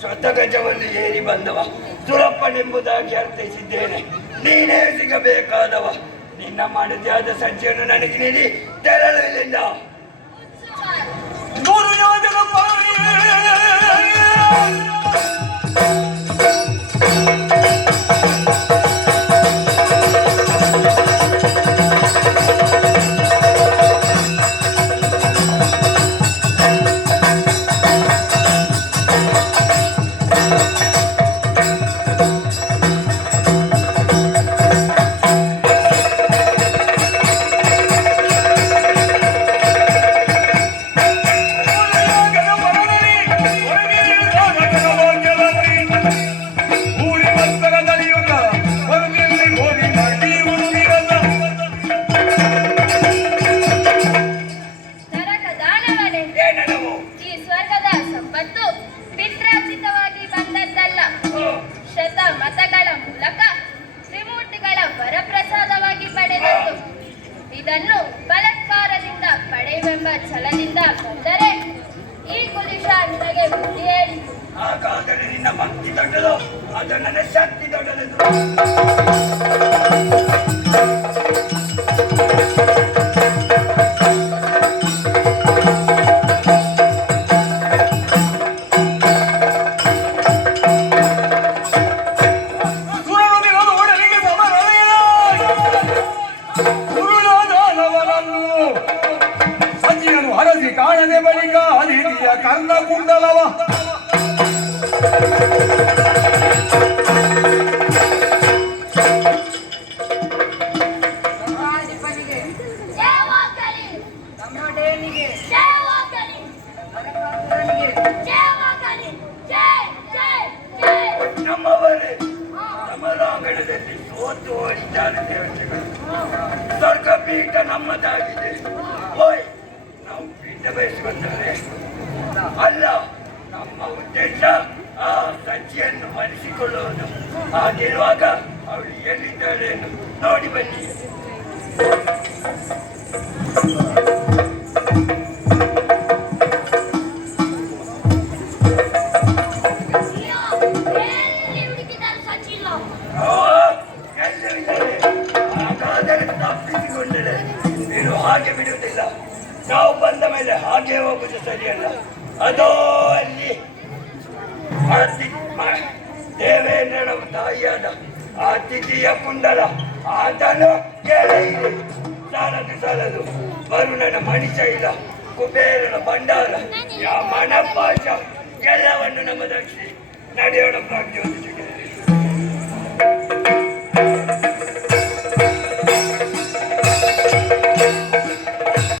ಸ್ವತಗಜವನ್ನು ಏರಿ ಬಂದವ ಸುರಪ್ಪನೆಂಬುದಾಗಿ ಅರ್ಥೈಸಿದ್ದೇನೆ. ನೀನೇ ಸಿಗಬೇಕಾದವ. ನಿನ್ನ ಮಾಡದಿಯಾದ ಸಂಚೆಯನ್ನು ನನಗೆ ನೀಡಿ ತೆರಳು ಇಲ್ಲಿಂದ. ಇದನ್ನು ಬಲಾತ್ಕಾರದಿಂದ ಪಡೆಯುವೆಂಬ ಛಲದಿಂದ ಬಂದರೆ ಈ ಕುಲಿಶ ನಿನಗೆ ಬುದ್ಧಿ ಹೇಳಿತು. ಹಾಗಾದರೆ ನಿನ್ನ ಭಕ್ತಿ ದೊಡ್ಡದು, ಅದು ನನ್ನ ಶಕ್ತಿ ದೊಡ್ಡದು. ಕಾಣದೆ ಬಳಿಕ ಅದಿತಿಯ ಕರ್ಣ ಕುಂಡಲವ ನಮ್ಮವರೇ ಸಮರಾಂಗಣದಲ್ಲಿ ಸೋತು ಓಡಿದ್ದಾರೆ ದೇವತೆಗಳು. ಸ್ವರ್ಗಪೀಠ ನಮ್ಮದಾಗಿದೆ. ಓಯ್, ನಾವು ಪೀಠ ಬಯಸುವಂತಾರೆ ಅಲ್ಲ. ನಮ್ಮ ಉದ್ದೇಶ ಆ ಸಂಚಿಯನ್ನು ಮರೆಸಿಕೊಳ್ಳುವುದು. ಹಾಗಿರುವಾಗ ಅವಳು ಎಲ್ಲಿದ್ದಾಳೆ ಎಂದು ನೋಡಿ ಬನ್ನಿ. ಹಾಗಾದರೆ ತಪ್ಪಿಸಿಕೊಂಡರೆ ನೀನು ಹಾಗೆ ಬಿಡುವುದಿಲ್ಲ. ನಾವು ಬಂದ ಮೇಲೆ ಹಾಗೆ ಹೋಗುದು ಸರಿಯಲ್ಲ. ಅದೋ ಅಲ್ಲಿ ದೇವೇಂದ್ರನ ತಾಯಿಯಾದ ಆ ತಿಥಿಯ ಕುಂಡಲ, ಅದನ್ನು ಕೇಳಿದೆ. ಸಾಲದು ವರುಣನ ಮಣಿಶೈಲ, ಕುಬೇರನ ಭಂಡಾರ, ಯಮನ ಪಾಶ ಎಲ್ಲವನ್ನು ನಮ್ಮ ದಕ್ಷಿ ನಡೆಯೋಣ ಪ್ರಾಜ್ಯೋತಿಸಿಗೆ.